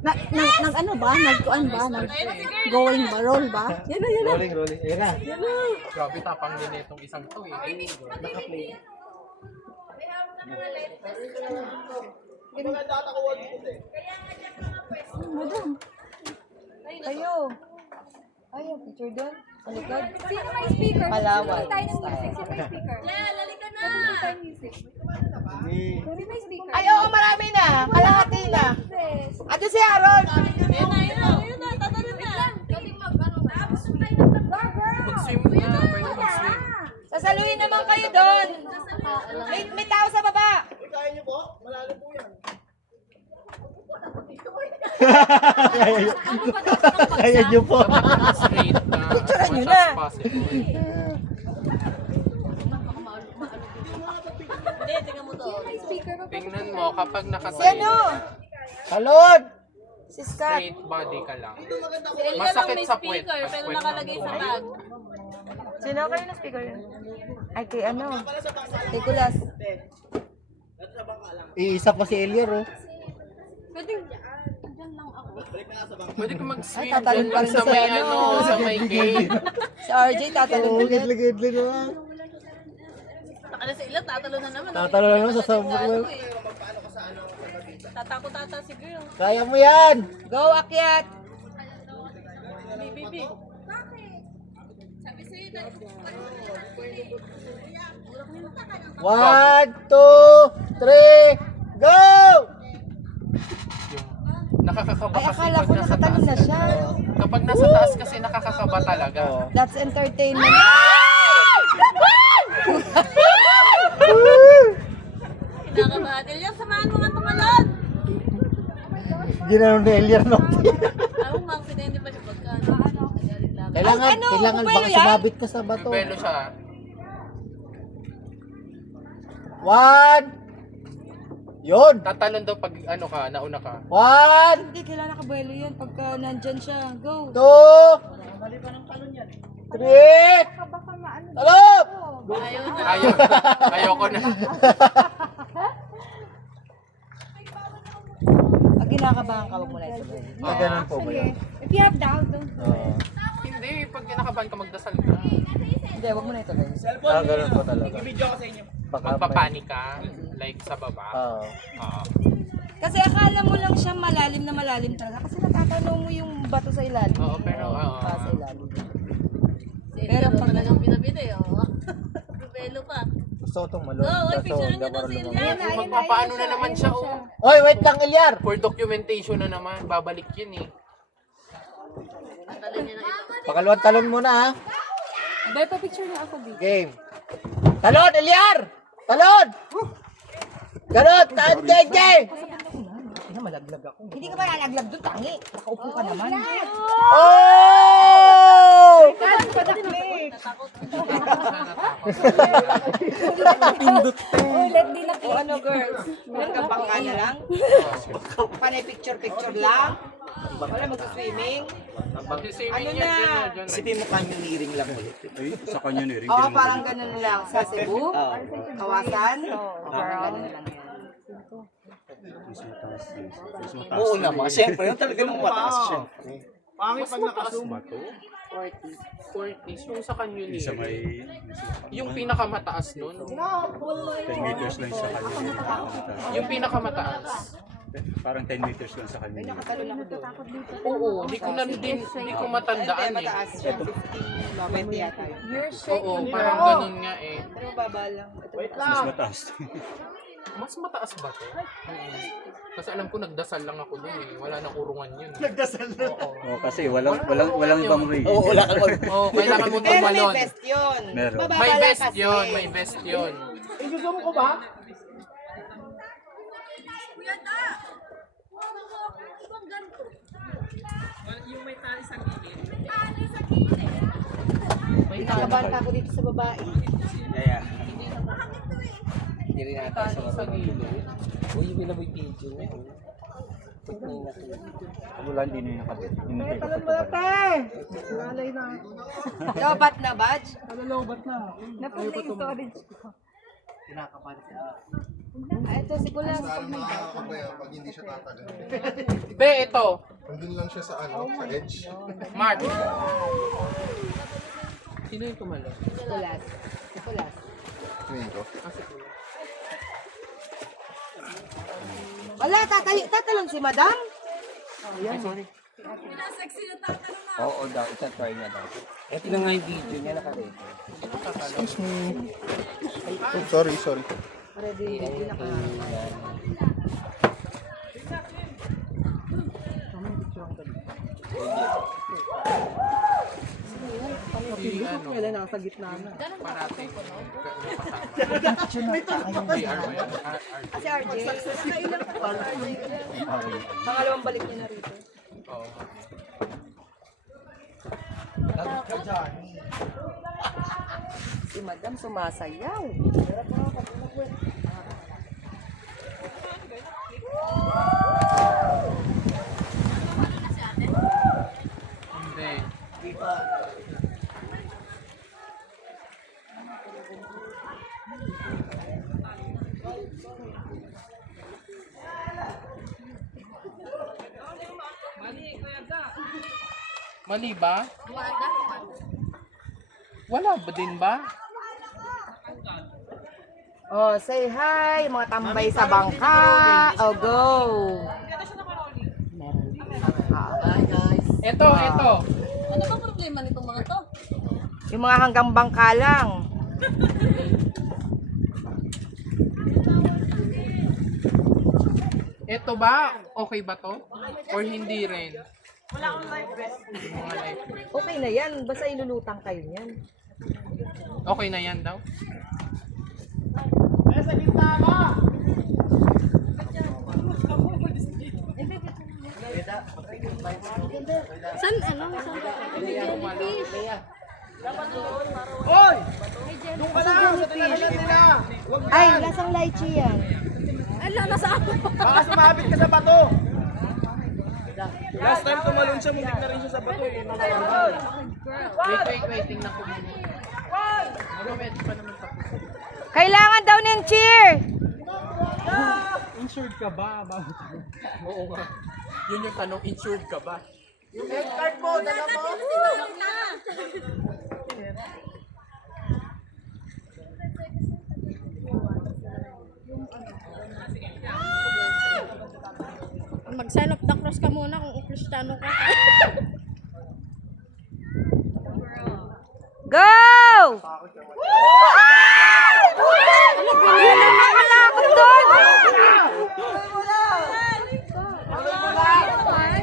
Nag ano ba? Nagkuan ba? Going ba? Roll ba? Yan na. Rolling. Ayan na. Grabe tapang din itong isang to eh. Naka-play. Madam. Kayo. Ayaw, picture doon. Sa likod. Sino may speaker? Palawan. Tayo ng music. Sino may speaker? Lalika na! Sabi tayo music. Sino may speaker? Ay, oo, marami na. Kalahati na. Ato si Aaron. Ayun na. Tatanong na. Pwede mag-ano. Tapos tayo ng Mag-swim na. Pwede mag-swim. Sasaluhin naman kayo doon. May tao sa baba. Kaya niyo po? Malalim po yan. Kaya niyo po. Straight na. Picturean nyo As much na. as possible. Tingnan mo kapag Si nakasayo ano? Talon! Si Scott. straight body ka lang. Elia lang Masakit may sa puwet. speaker, pero nakalagay sa bag. Sino kayo na speaker yun? Ay, kay ano? Nicolas. Iisa pa si Elior, oh. Pwede, dyan lang ako. Pwede ka mag-swim Ay, tatalon dyan pa rin sa si may ano. sa may gate. Si RJ tatalon Oo, ulit. gidli naman. Takala sa ilan, tatalo na naman. Tatalo na naman sa sabog mo. Tatakot-tata si girl. Kaya mo yan! Go, akyat! Bibi. Sabi sa'yo, dahil 1, 2, 3, go! Nakakakaba Ay, kasi akala pag ko nasa nakatalon taas. na siya. Kapag nasa taas kasi nakakakaba talaga. That's entertainment. kinakabahan. Elia, samahan mo nga tumalon. Ginanon ni Elior, no? Ako, ma-confident ba siya pagka? Kailangan, Ay, ano? kailangan Bubelo baka yan? sumabit ka sa bato. Belo siya. 1, yun! Tatalon daw pag ano ka, nauna ka. 1, Hindi, kailangan nakabuelo yan pagka nandyan siya. Go. 2, 3, talop! Ayoko na. Pag ginakabahan ka, wag mo na ito. Ganun po ba yun? If you have doubt, don't. Hindi, pag kinakabahan ka magdasal ka. Hindi, wag mo na ito. Ganun po talaga. Baka Magpapanik ka, like sa baba. Oo. Oo. Kasi akala mo lang siya malalim na malalim talaga. Kasi natatanong mo yung bato sa ilalim. Oo, pero oo. Pa sa ilalim. Pero pag talagang pinapili, oh. Bibelo pa. Gusto ko itong malun. Oo, picture nyo daw si Elia. Magpapaano na naman siya, oh. Oy, wait lang, Eliar! For documentation na naman, babalik yun eh. Tatalon niya ng ito. Pakalawang talon muna, ha? Bay, pa-picture niya ako, Big. Game. Talon, Eliar! Talon! Ganun! JJ! Malaglag ako. Hindi ka ba lalaglag doon, tangi? Nakaupo ka naman. Oh! Ulit din na o ano, girls? Nagkabangka na lang? Panay picture-picture lang? Wala mag-swimming? Ano na? Isipin mo canyoneering lang ulit. Sa kanya ni Ring. Oo, parang ganun lang. Sa Cebu? Kawasan? Parang ganun lang yan. Oo naman, siyempre. Yung talaga nung mataas, siyempre. Mas mataas ba to? 40. Yung sa kanyo Isa may yung pinakamataas nun. 10 meters lang sa kanya. Yung pinakamataas. Parang 10 meters lang sa kanya. Nakatalon ako doon. Oo, hindi ko matandaan eh. Mataas siya. 50 yata yun. Oo, parang ganun nga eh. Pero mababa lang. Mas mataas. Mas mataas ba to? Kasi alam ko nagdasal lang ako dun eh. Wala na kurungan yun. Oh, kasi walang bangway. Oo, wala ka mag... Oo, kailangan mo Pero may tumalon. best yun. Meron. Mababa May lang best kasi. yun, may best yun. May nakabahan pa ako dito sa babae. Kaya. Hindi rin natin sa Sa gilid. Uy, yung pinamoy video. Wala, hindi na yung nakabit. Hinintay ko pa ito. Lobat na, badge? Nalalobat na. Napunta yung storage ko. Kinakabahan siya. Ito Ito, si Kulas. Parang makakakabaya pag hindi siya tatagal. Be, ito. Nandun lang siya sa sa edge. Mark. Sino yung tumalo? Kulas. Si Kulas. Tingin ko. Wala, tatalon si madam. Ay, sorry. Oo daw, try niya daw. Ito na nga yung video niya naka-record. Excuse me. Oh, sorry. Ready, naka. Si ano, Wala na sa gitna na. parate. PR ba yan? Si RJ. Pangalawang balik niya na rito. Oo. Si madam sumasayaw. Hindi. Mali ba? Wala ba din ba? Oh, say hi, mga tambay sa bangka. Oh, go. Ito. Ano bang problema nitong mga to? Yung mga hanggang bangka lang. Ito ba? Okay ba to? Or hindi rin? Okay na yan, basta ilulutang kayo niyan. Okay na yan daw? San ano? Ay, lasang lychee yan. Ala, nasa ako. Baka sumabit ka sa bato! Last time tumalon siya, muntik na rin siya sa bato. Wait. Tingnan ko muna. Mag-wait pa naman tapos. Kailangan daw ng cheer. Insured ka ba? Oo nga. Yun yung tanong, insured ka ba? Card mo, dala mo! Mag-sign of the cross ka muna kung Kristiyano ka. Go! Wala ako doon.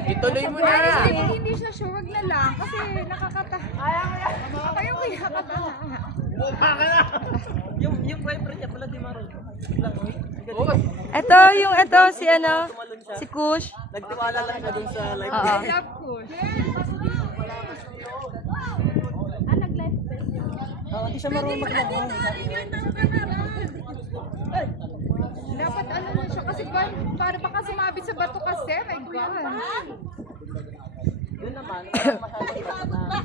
Ituloy mo na! Hindi siya sure, wag na lang. Kasi nakakata. Kayo kaya kakatawa. Yung boyfriend niya pala di marunong. Oh, Ito si ano, si Kush. Nagtiwala lang siya dun sa live. Oo. Love ko. Nag-live best. Hindi siya marunong maglaban. Dapat ano na siya kasi para baka sumabit sa bato kasi. My God. Yun naman, masyado na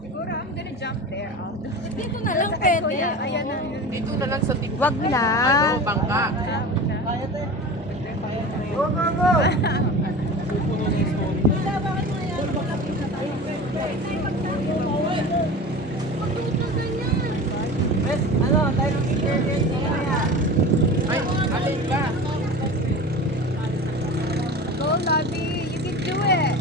Siguro I'm gonna jump there. Dito na lang pwede. Ayan na. dito na lang sa TikTok. Wag na. Ano, bangka. Ay, alin ba? Go, Lobby. You can do it.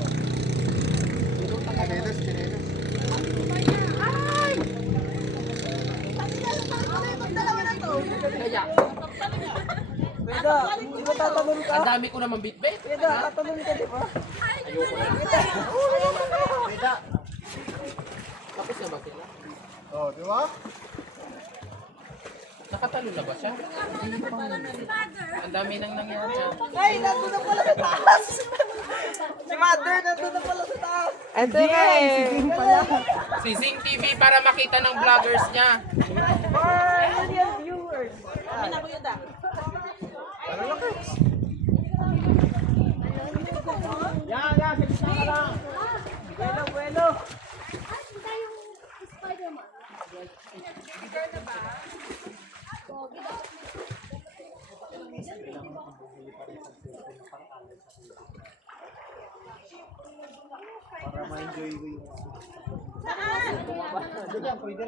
Kaya, Pwede, di ba tatanong ka? ang dami ko naman bitbit. Pwede, tatanong ka, di ba? Ayoko na. Tapos na ba sila? Oh, di ba? Nakatalo na ba siya? Ang dami nang nangyari. Ay, nandun na pala sa taas! Si Mother, nandun na pala sa taas! Ito nga eh. Si Zing TV para makita ng vloggers niya. Viewers! Yan, yan, sa lang.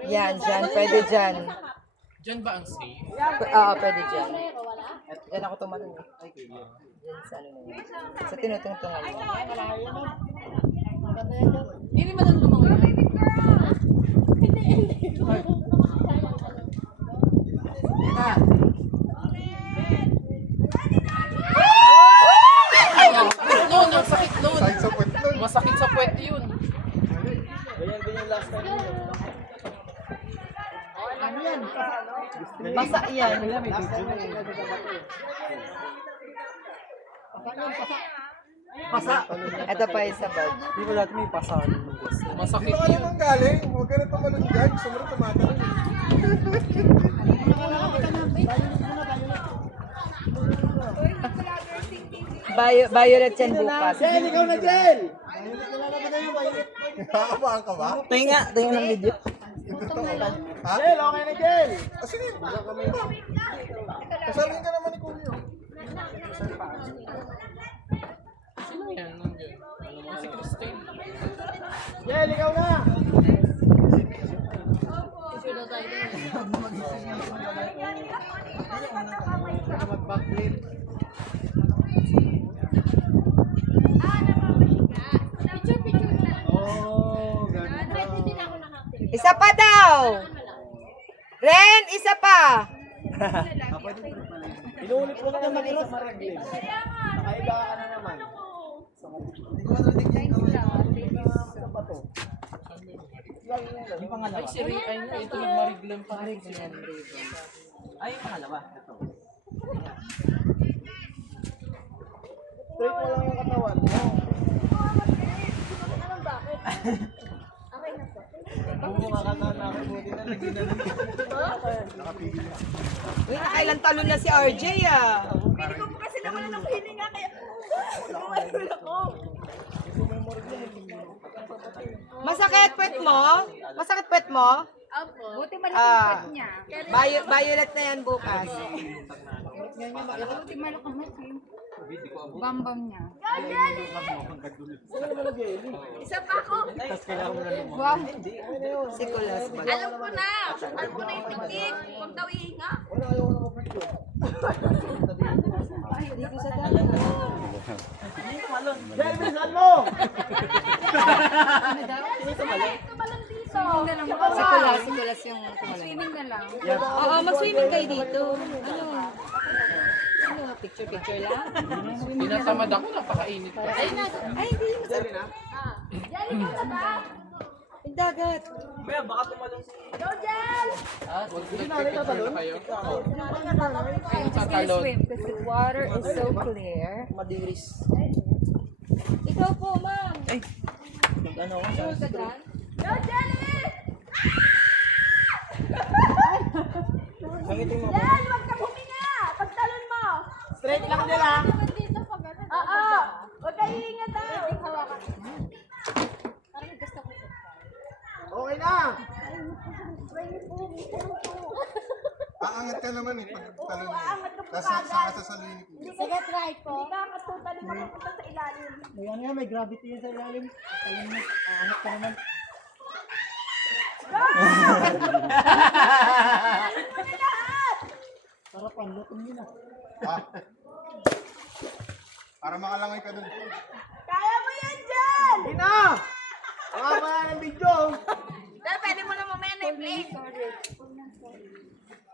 Yan, dyan. Pwede dyan. Diyan ba ang safe? Oo, pwede dyan. Yan ako tumalong. Yan sa ano na yun. Sa tinutungtungan mo. Hindi mo nang lumangoy. No, ang sakit nun. Side sa puwet nun. Masakit sa puwet yun. Basa yan. Ito pa isa ba? Di ba lahat may pasahan? Masakit Dito ka yun. naman galing. Huwag ka na tumalon dyan. Gusto mo rin tumatalon. Violet yan bukas. Ikaw na, Jen! Nakakabaan ka ba? Tingin ng video. Ha? Jen, okay na, Jen! Sige. Kasalin ka naman ni Kuya. Sino yan? Nandiyan. Si Christine. Jen, ikaw na! Picture na lang. Oh, Ready din ako nakakita. Isa pa daw! Ren, isa pa! Inuulit mo na naman ito sa maraglim. Nakaiba ka na naman. Ay, si Ray, ay na. Ito nagmariglan pa rin. Ay, pangalawa. Ito. Straight mo lang yung katawan mo. Uy, nakailan talon na si RJ ah. Masakit puwet mo? Masakit puwet mo? Opo. Buti Ah, malaki niya. violet na yan bukas. Buti malaki yung bambam niya. Isa pa ako. Wow. Sikulas ba? Alam ko na. Alam ko na yung technique. Huwag daw iinga. Jen, bilisan mo! Tumalon dito. Swimming na lang. Sikulas yung tumalon. Swimming na lang. Oo, mag-swimming kayo dito. Ano, picture lang? Tinatamad ako, napakainit pa. Ay, hindi. Masarap. Jelly ka na ba? Yung dagat. Kuya, baka tumalong si... Go, Jel! Huwag nagpipicture na kayo. Ayun, Just gonna tatalon. swim because the water is so clear. Madiris. Ikaw po, ma'am. Ano ako? Sure ka dyan? Go, Jelly! Sangitin mo. Jel, huwag ka huminga! Pagtalon mo! Straight lang nila. Dito pag ano. Oo! Huwag ka hihinga daw! Parang gusto ko. Okay na! Aangat ka naman eh. Pag talon mo. aangat ka pa Tapos agad. saka sasaluhin ni Kuya. Sige, try ko. Hindi ka katutan mo mapunta sa ilalim. Ayan nga, may gravity yan sa ilalim. Ayan mo, aangat ka naman. Sarap ang lutong yun ah. Ha? Para makalangoy ka dun. Kaya mo yan, Jel! Hindi na! Mama ng video. Jel, pwede mo na mamaya na i-play.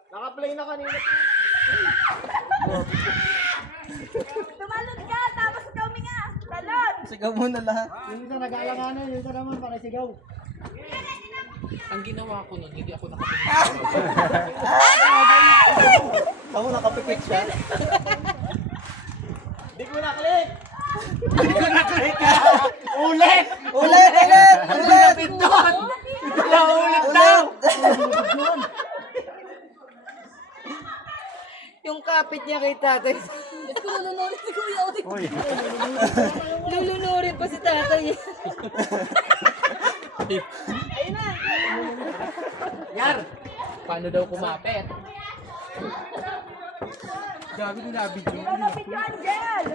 Naka-play na kanina. Tumalon ka, tapos ikaw huminga. Talon! Sigaw mo na lahat. Yung isa nag-aalanganan, yung isa naman para sigaw. Ang ginawa ko nun, hindi ako nakapicture. Ako nakapipit siya. Hindi ko na-click! Hindi ko na-click! Ulit! Ulit! Ulit! Ulit! Pindot! Ulit daw! Yung kapit niya kay tatay. Lulunurin si Kuya Otik. Lulunurin pa si tatay. Yar! Paano daw kumapit? Gabi ko na video. Ikaw na video, Angel!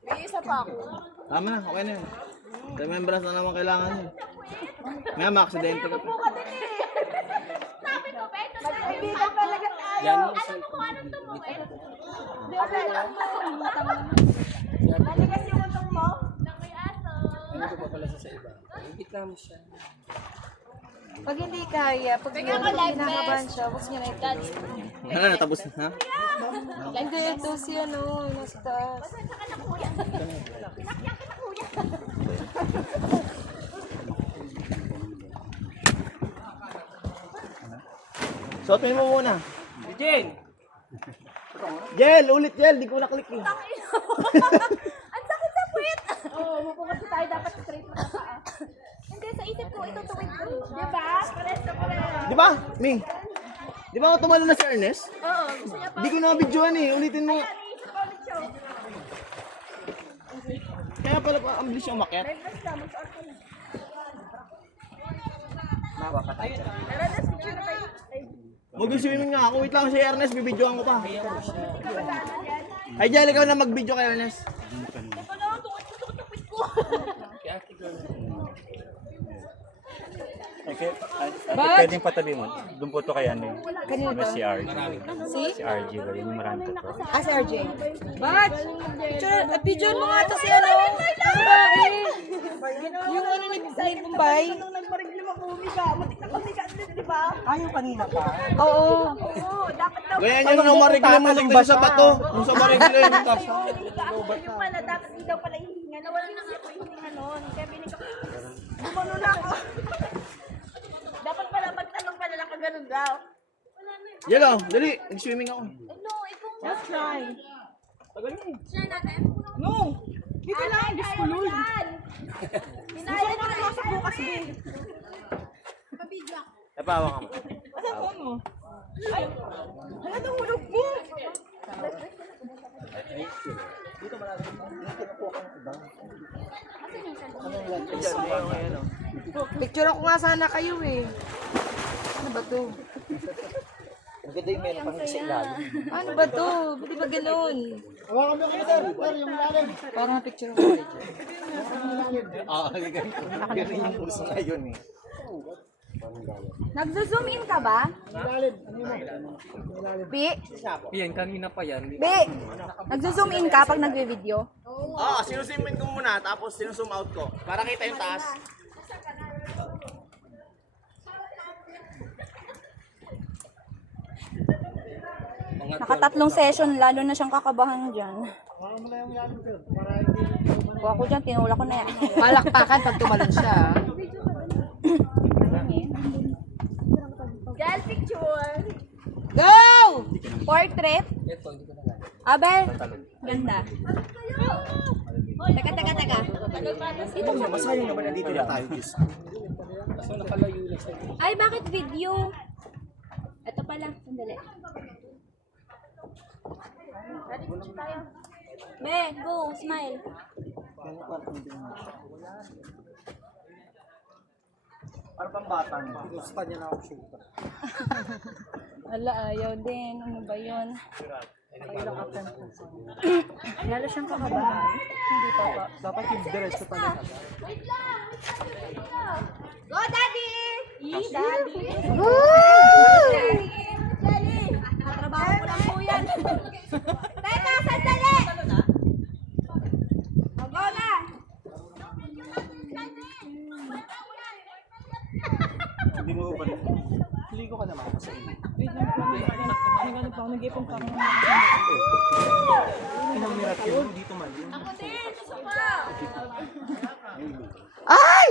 May isa pa ako. Tama na, okay na yun. Remembrance na naman kailangan yun. May ma-aksidente ka pa. Magkaibigan talaga tayo. Alam mo kung anong tumuin? Di ba alam mo? Naligas yung utong mo? May aso. Pag hindi kaya, pag kinakabahan siya, huwag niya na i-touch. Ano na, tapos na, ha? Hindi, ito si ano, nasa taas. Saan ka na kuya? Pinakyak ka na kuya. Suotin mo muna. Jel, ulit Jel, di ko na-click eh. Ang sakit sa puwit! Oo, kasi tayo dapat straight na paa. Hindi, sa isip ko, ito tuwid ko. Diba? Pares na pares. Di ba, Mi? Di ba ako tumalo na si Ernest? Oo, gusto niya pa. Di ko na-videoan eh, ulitin mo. Iisip ko ulit siya. Kaya pala ang bilis yung umakyat. Live na siya, mag-short ko na. Tara, das, picture na tayo. Mag-swimming nga ako. Wait lang si Ernest, bibidyoan ko pa. Ikaw mag-ano yan? Ay, Jel, ikaw na mag-video kay Ernest. Ito na, tukot ko. Pwedeng patabi mo. Doon po to kay ano. Si RJ. Si RJ. Yung marami to. Ah, si RJ. Bad! Video mo nga to si ano. Babae. Yung ano ni Bombay. Nung nagpariglim ako, umiga. Matik na kami ka, di ba? Oo. Oo, dapat daw. Ganyan yung namarigla mo lang sa bato. Yung sa marigla yung tas. Yung pala, dapat hindi daw pala hihinga. Nawala na ako yung hihinga noon. Kaya binig ako. Gumano na ako. Dapat pala magtanong pala lang kung ganun daw. Jel, oh, dali. Nag-swimming ako. No, itong... Let's try. Try natin. Dito lang, diskulul. Hinaya ko na sa bukas din. Napawa ka mo. Hala, nahulog mo. Picture ako nga sana kayo eh. Ano ba to? Maganda yung meron pang isa ilalim. Ano ba to? Di ba ganun? Parang picture ako kayo. Ganun yung uso ngayon eh. Nagzo-zoom in ka ba? Bi? Yan, kanina pa yan. Bi? Nagzo-zoom in ka pag nagbe-video? Oo, sinusimin ko muna, tapos sinusum out ko. Para kita yung taas. Nakatatlong session, lalo na siyang kakabahan dyan. Kuha ko dyan, tinula ko na yan. Palakpakan pag tumalon siya. Girl picture! Go! Portrait? Abe, ganda. Taga. Masayang naman nandito na tayo, Diyos. Ay, bakit video? Ito pala, sandali. Ready, picture tayo. Be, go, smile. Para pang bata niya. Gusto niya na ako shoot. Ala, ayaw din. Ano ba yun? Lalo siyang kakabahan. Hindi pa ba? Dapat yung diretso pa rin. Wait lang! Go, Daddy! Daddy! Daddy! Katrabaho ko lang po yan. Teka, sandali! Go na! Hindi mo ba rin? Ligo ka naman kasi. Inang miracle dito man. Ako din! Gusto ka! Ay!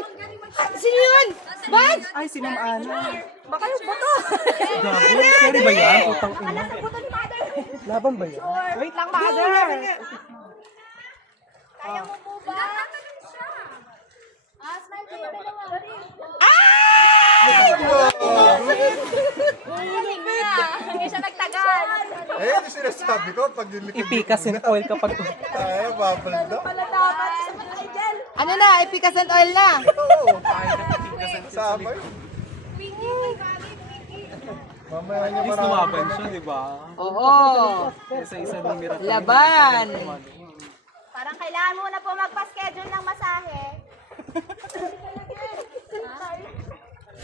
Sino yun? Bad! Ay, si Ma'am Ana. Baka yung buto. Gago, sorry ba yan? Utang ina. Wala sa buto ni Mother! Laban ba yan? Wait lang, mother. Kaya mo po ba? Smile kayo dalawa. Galing na. Hindi siya nagtagal. Eh, yung sinasabi ko, pag yung likod Ipikas and oil kapag... tayo, bubble daw. Pala dapat. Sa mga idol. Ano na? Epicacent oil na. Oo. Sabay. Mamaya niya marami. siya, di ba? Oo. Isa-isa numero. Laban. Parang kailangan mo na po magpa-schedule ng masahe.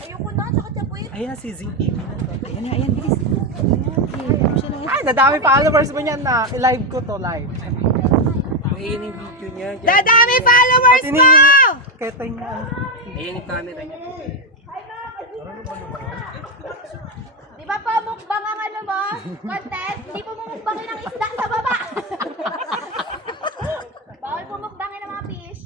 Ayoko na, tsaka tiyan po yun. Ayan na si Z. Ayan, bilis. Ay, nadami followers mo niyan na. I-live ko to, live. Ayan yung video niya. Dadami followers mo! Kaya niya. Di ba po mukbang ang ano mo? Content? Hindi po mumukbangin ng isda sa baba. Bawal po mukbangin ng mga fish.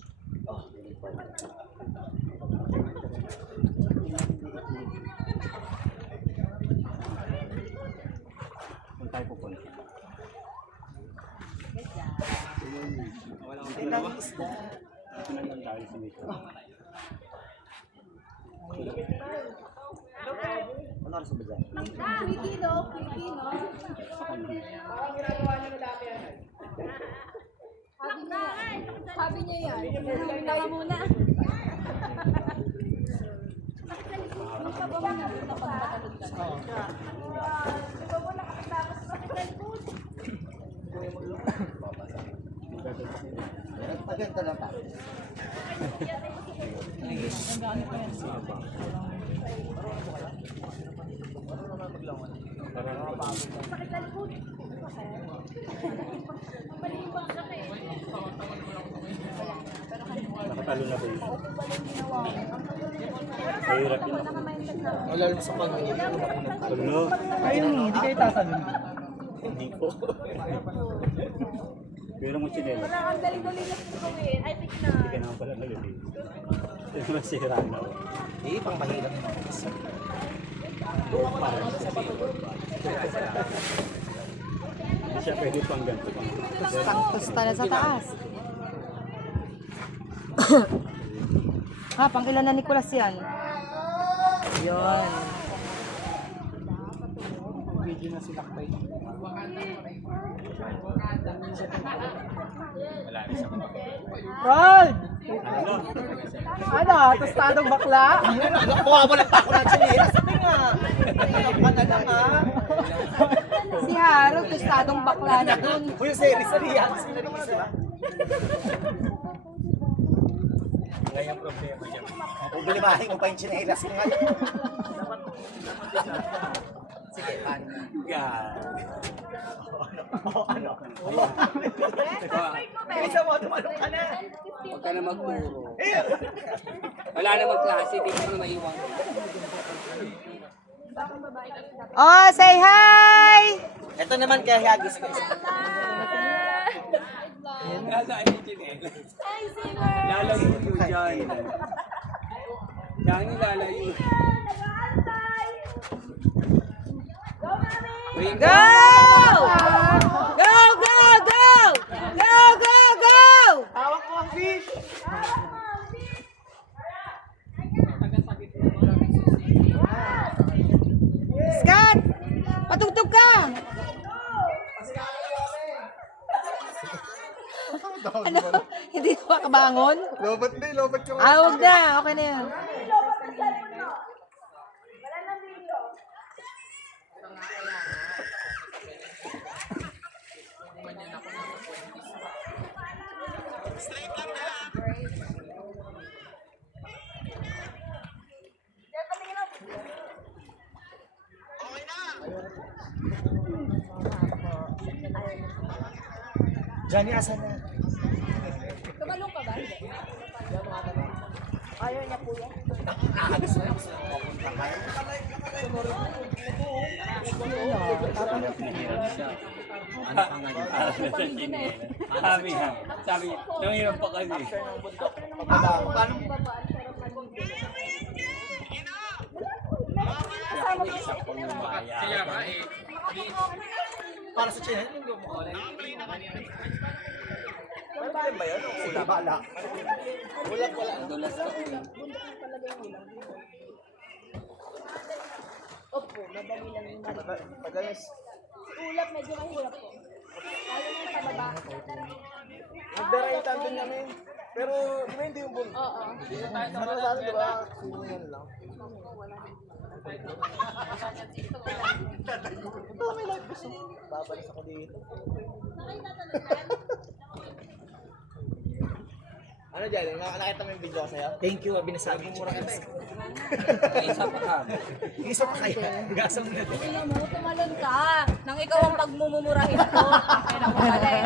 Kung tayo pupunta. Ito na lang tayo sa dito. Ano oras ba dyan? Pilipino. Sabi niya yan. Hina ka muna. Paganda lang tayo. Nakatalo na ba yun? Mahirap yun. Wala lang sa pag-ibig. Tulo. Ayun, hindi kayo tatanong. Hindi ko. Pero mo sinela. Wala kang galing-galing na gawin. I think na. Hindi ka naman pala nalili. Masira na ako. Pang mahirap. Hindi siya pwede pang ganito pang. Tosta na sa taas. Pang ilan na Nicolas yan? Yun. Video na si Lakbay. Ron! Ano? Tostadong bakla? Mukha mo lang ako na sinira. Sabi nga. Ano na nga? Si Harold, tostadong bakla na dun. Uy, series na riyan. Sino naman na? Ngayon problema niya. Ubilimahin mo pa yung chinelas mo ngayon. Sige, paano? Ano? Isa mo, tumalong ka na. Huwag ka na magpuro. Wala namang klase, di ka na maiwan. Oh, say hi! Ito naman kaya hagis ko. Nasaan yung chinelas? Lalayo yun dyan. Yan yung lalayo. Go! Go, go, go! Go, go, go! Hawak mo ang fish! Scott! Patugtog ka! Ano? Hindi ka makabangon? Lobat na, lobat yung... Huwag na. Okay na yan. Johnny, asan na? Tumalong ka ba? Ayaw niya po yan. Nakakagis na. Sabi nga, nangiram pa kasi. Kaya nga eh, Para sa chinelas, hindi mo mukha. Ano ba yun? Sila bala. Wala. Dulas ka po. Opo, madali lang yung mali. Pagalis. Ulap, medyo mahirap po. Lalo na yung sa baba. Nagdaraitan din kami. Pero, di ba hindi yung bull? Oo. Ano sa atin, di ba? Yan lang. May live gusto mo. Babalik ako dito. Ano dyan? Nakita mo yung video ko sa'yo? Thank you, binasabi mo mura ka. Isa pa ka. Isa pa kaya. Gasam na. Tingnan mo, tumalon ka. Nang ikaw ang pagmumurahin ko. Kaya mo pala eh.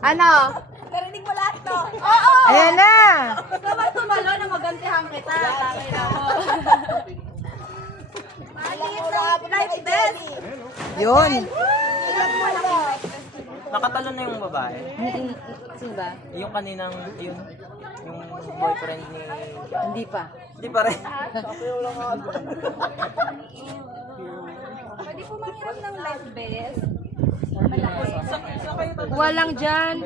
Ano? Narinig mo lahat to? Oo! Ayan na! Kapag tumalon, na magantihan kita. Tangay na mo. Maliit na life best. Yun. Nakatalon na yung babae. Sino ba? Yung kaninang, yung boyfriend ni... Hindi pa. Hindi pa rin. Pwede po manghiram ng life best. Walang dyan.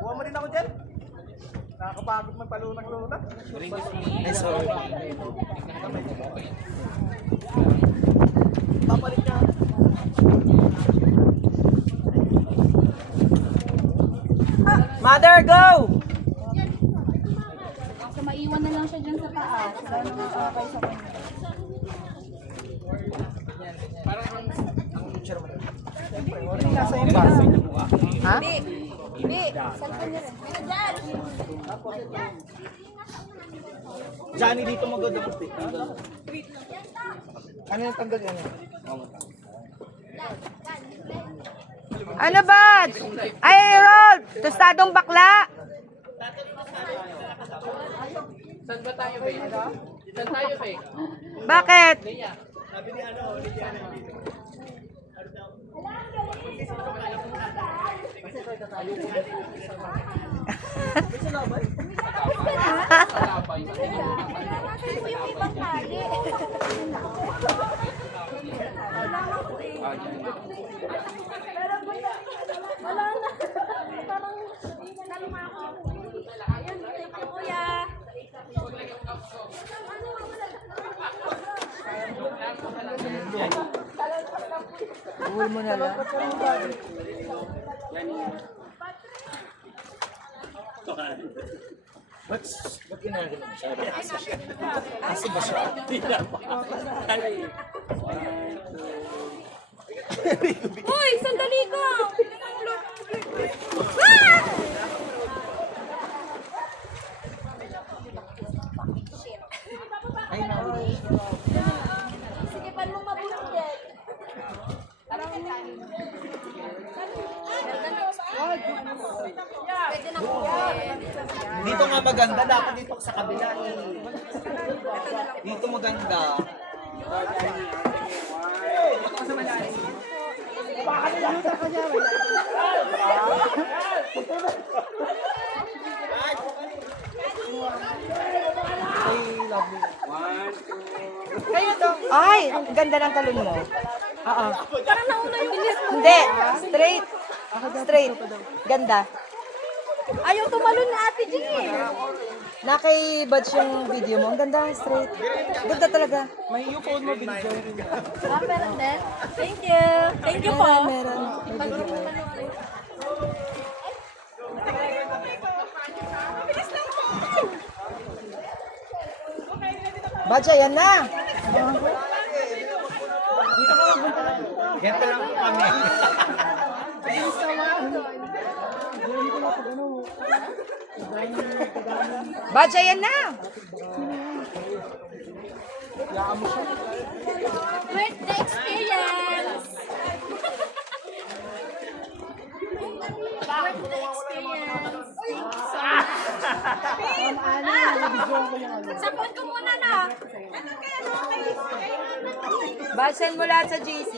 Buha mo rin ako dyan. Nakakapagod man palunang-lunang. Ay, sorry. Papalit ka. Mother, go! So maiwan na lang siya dyan sa taas. Ano okay sa kanya? Parang ang Nasa yung baso. Ha? Bi, cellphone niya rin. Bino dyan! Johnny, dito magod ako. Ano yung tanggal yan? Ano ba? Ay, Rolf! Tostadong bakla! saan ba tayo, Faye? Saan tayo, Faye? Bakit? Kalabay. Nasaan po yung ibang kali? Wala na. Parang nalung ako. Ayun, thank you kuya. Uwal mo na lang. Ba't ginagawa mo siya? Kasi ba siya? Uy, sandali ka! Ay, no. Sige, paano mo mabuti? Parang pwede na po. Dito nga maganda, dapat dito sa kabila. Dito maganda. Kayo to. Ay, ang ganda ng talon mo. Oo. Parang nauna yung bilis mo. Hindi. Straight. Straight. Ganda. Ayaw tumalon ni Ate G. Naki-batch yung video mo. Ang ganda. Straight. Ganda talaga. May yung phone mo, binigyan rin. Meron din. Thank you. Thank you po. Meron. May video. Batch, ayan na. Ganito lang po kami. Batch, ayan na. Birthday experience. Birthday experience. Sa phone ko muna na. Batch, send mo lahat sa GC.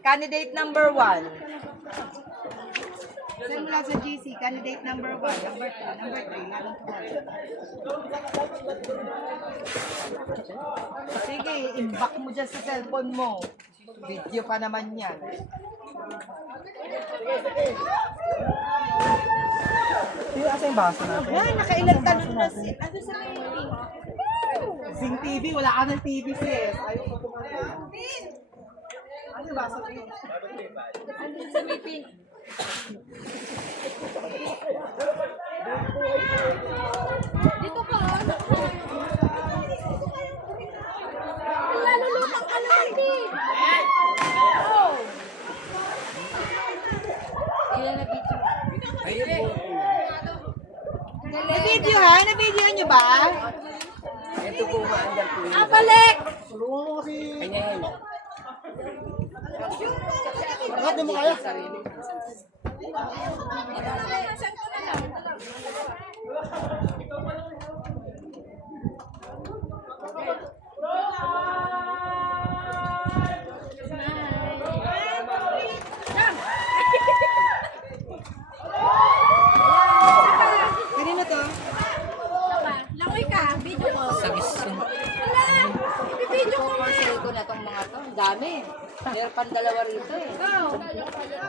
Candidate number 1. Send mo lahat sa GC. Candidate number 1. Number 2. Number 3. Sige, imbak mo dyan sa cellphone mo. Video pa naman yan. Yung asa yung baso natin? Yan, nakailang talon na si... Ano sa may Zing TV, wala ka ng TV sis. Ayaw ko pumunta. Ano yung baso natin? Ano sa may pink? Dito ka. Lalulutang ka na, Ate. Oh. Na-video ha? Na-video nyo ba? Ito po maandar po yun. Balik! Kanya yun. Bakit di mo kaya? Kanino to? Langoy ka, video ko. Sagis. Video ko. For sale ko na tong mga to. Ang dami. Meron pang dalawa rito eh.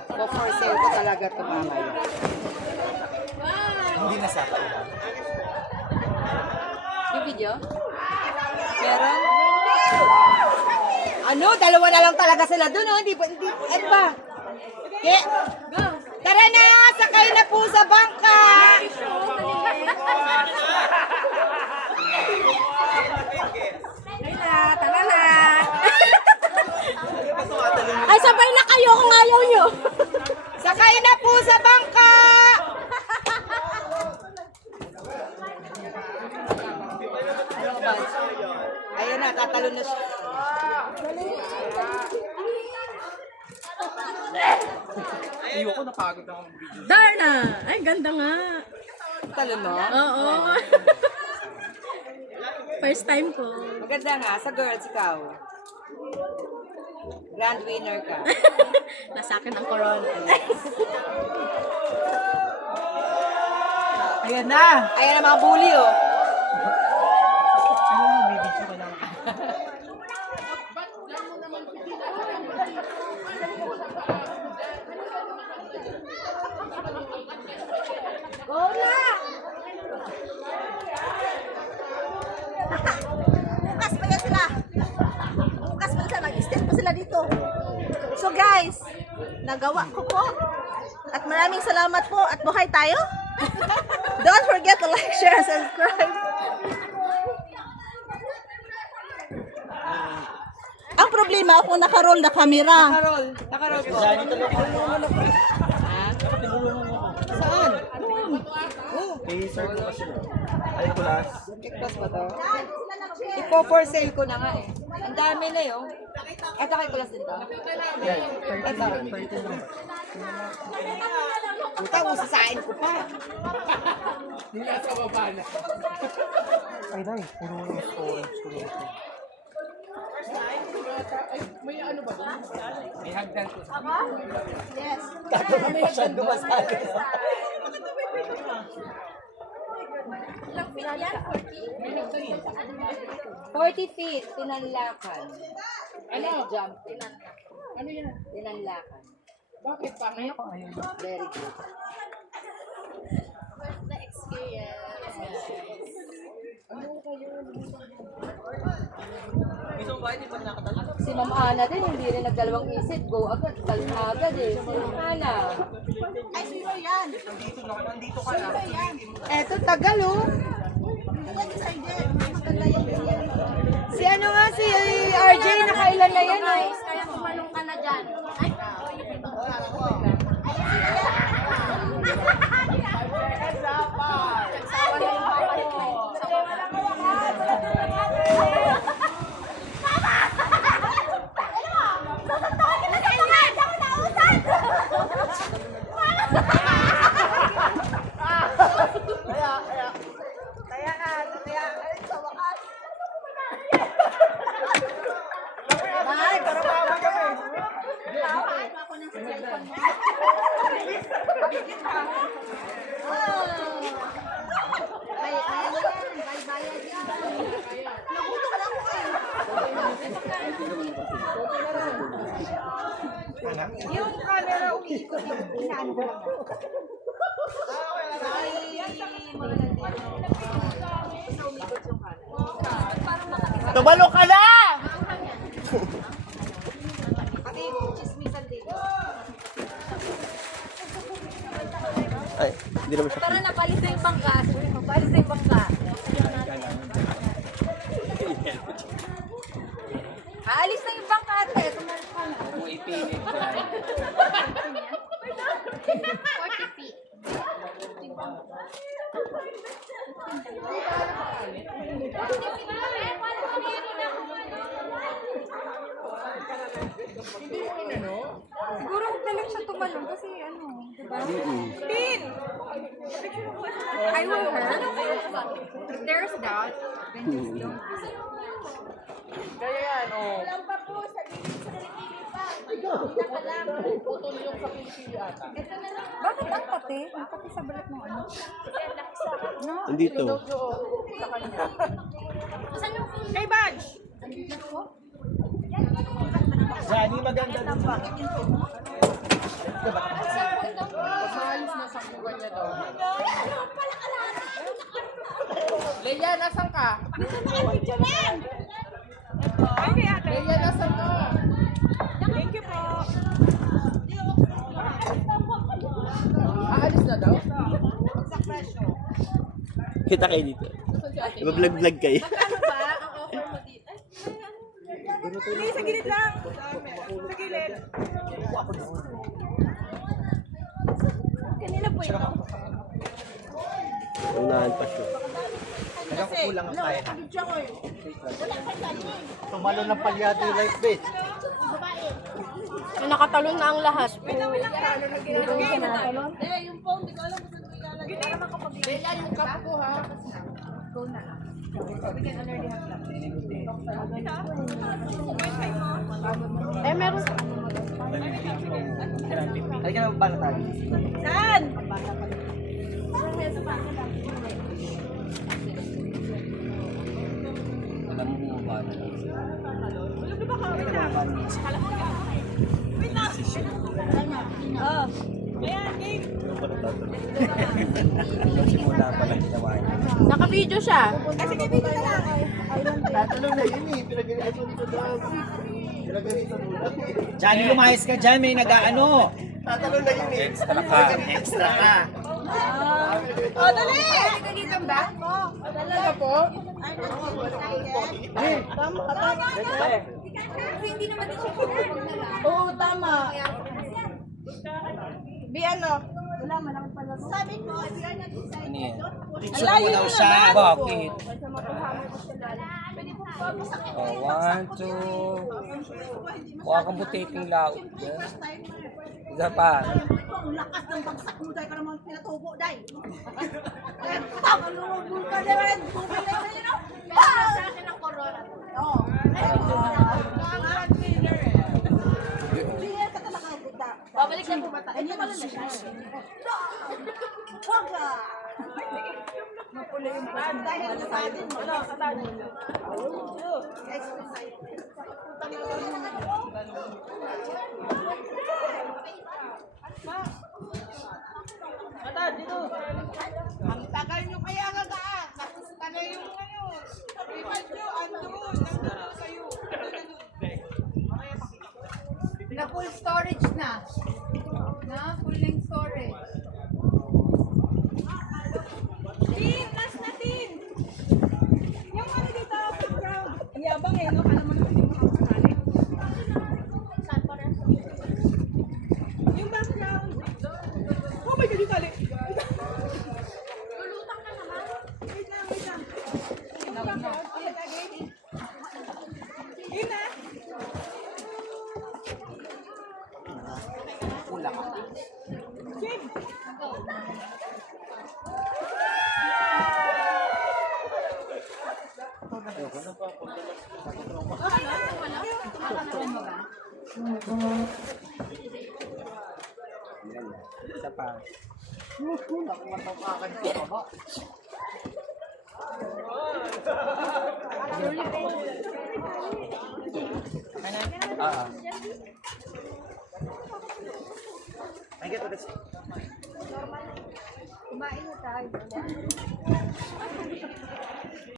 For sale ko talaga ito mamaya. Hindi na sa Yung video? Meron? Ano? Dalawa na lang talaga sila dun, oh. Hindi, ano ba? Tara na! Sakay na po sa bangka! Tara na. Ay, sabay na kayo kung ayaw nyo. Sakay na po sa bangka! Ayun na, tatalon na siya. Ayoko, napagod ako ng video. Darna! Ay, ganda nga. Talon mo? Oo. First time ko. Maganda nga, sa girls ikaw. Grand winner ka. Nasa akin ang corona. Ayan na! Ayan ang mga bully, oh. Go na! Bukas pa yan sila. Bukas pa sila. Mag-step pa sila dito. So guys, nagawa ko po. At maraming salamat po. At buhay tayo. Don't forget to like, share, and subscribe. Ang problema ako naka-roll na camera. Nakaroll ko. Saan? Kay sir ko kasi. Ay, kulas. Kiklos ba to? Ipo-for sale ko na nga eh. Ang dami na yun. Eto kay Kulas din to. Eto. Puta, usasain ko pa. Hindi na sa baba na. Ay, dahil. Puro yung storage ko lang. Ay, may ano ba doon? May hagdan ko. Yes. Gagawin pa siya dumasali. Ilang feet yan? 40 feet, tinanlakan. Ano? Jump. Ano yan? Tinanlakan. Bakit pa? Ngayon ko Very good. The experience. Si Ma'am Ana din, hindi rin nagdalawang isip. Go agad, talon agad eh. Si Ma'am Ana. Ay, sino yan? Eto, tagal oh. Undecided. Maganda yung yan. Si ano nga, si RJ, nakailan na yan eh. Guys, kaya kumalong ka na dyan. Ay, Yung camera umiikot yung inaano ko lang. Tumalo ka na! Pati chismisan dito. Ay. Hindi naman siya. Tara na, palis na yung bangka. Palis na yung bangka. Aalis na yung bangka, ate. Tumalis ka na. Kung ipilit dyan. 40 feet. Siguro galing siya tumalong kasi ano, diba? Pin! I will hurt. There's that. Then just don't. Kaya yan, oh. Alam pa po, sa gilid sa kilikili pa. Putol yung sa kilikili ata. Ito na lang. Bakit ang pati? Ang pati sa balat ng ano? No? Nandito. Sa kanya. Kay Badge! Johnny, maganda din ba? Maayos na sa kuha niya daw. Leia, nasan ka? Leia, nasan ka? Thank you po. Aalis na daw? Kita kayo dito. Nasaan si ate? Iba-vlog kayo. Ano ba ang offer mo dito? Hindi, sa gilid lang. Sa gilid. Kanina po ito. Unahan pa siya. Nagkakulang ang tayo na. Video ko eh. Wala pa tayo. Tumalo ng palyado yung life base. Nakatalon na ang lahat. Yung phone, di ko alam kung saan ko ilalagay. Para makapag-live. Leia, yung cup ko ha. Eh, meron. Ay, ka naman pala tayo. Saan? Alam mo ba? Oh. Ayan, game. Simula pa lang ginawa niya. Naka-video siya. Kasi kay video na lang. Tatanong na yun eh. Pinag-ganito dito daw. Pinag-ganito muna. Johnny, lumayas ka dyan. May nag-ano. Tatanong na yun eh. Extra ka. Extra ka. Oh, dali! Dito ba? Talaga po? Tama ka, tama. Kasi hindi naman din siya pinag Oo, tama. Bi ano? Wala, malaki pala. Sabi ko, we are not decided. Ano yan? Picture mo daw siya. Bakit? Pwede po po, masakit. Oh, 1, 2. Kuha kang butiting laot. Isa pa. Ang lakas ng bagsak mo dahil ka naman pinatubo dahil. Tama, lumubul ka naman. Bumili ka rin, no? Sa akin ang corona. Oo. Hindi ka talaga buta. Babalik na bumata. Hindi pala na siya. Huwag ka. Mapula yung plan. Dahil sa atin, wala ka tayo. Exercise. Mata, dito. Ang tagal nyo kaya gagaan. Tapos tagal yung ano. Sabihan nyo, andun sa'yo. Na full storage na. Na full length storage. Tin, last na tin. Yung ano dito, background. Ang yabang eh, no? Kala mo na hindi mo makakasali. Yung background. Oh my God, yung tali. Lulutang ka naman. Wait lang, wait lang. Yung background, okay, lagi. Yun na. Jim. Isa pa. Kumain na tayo.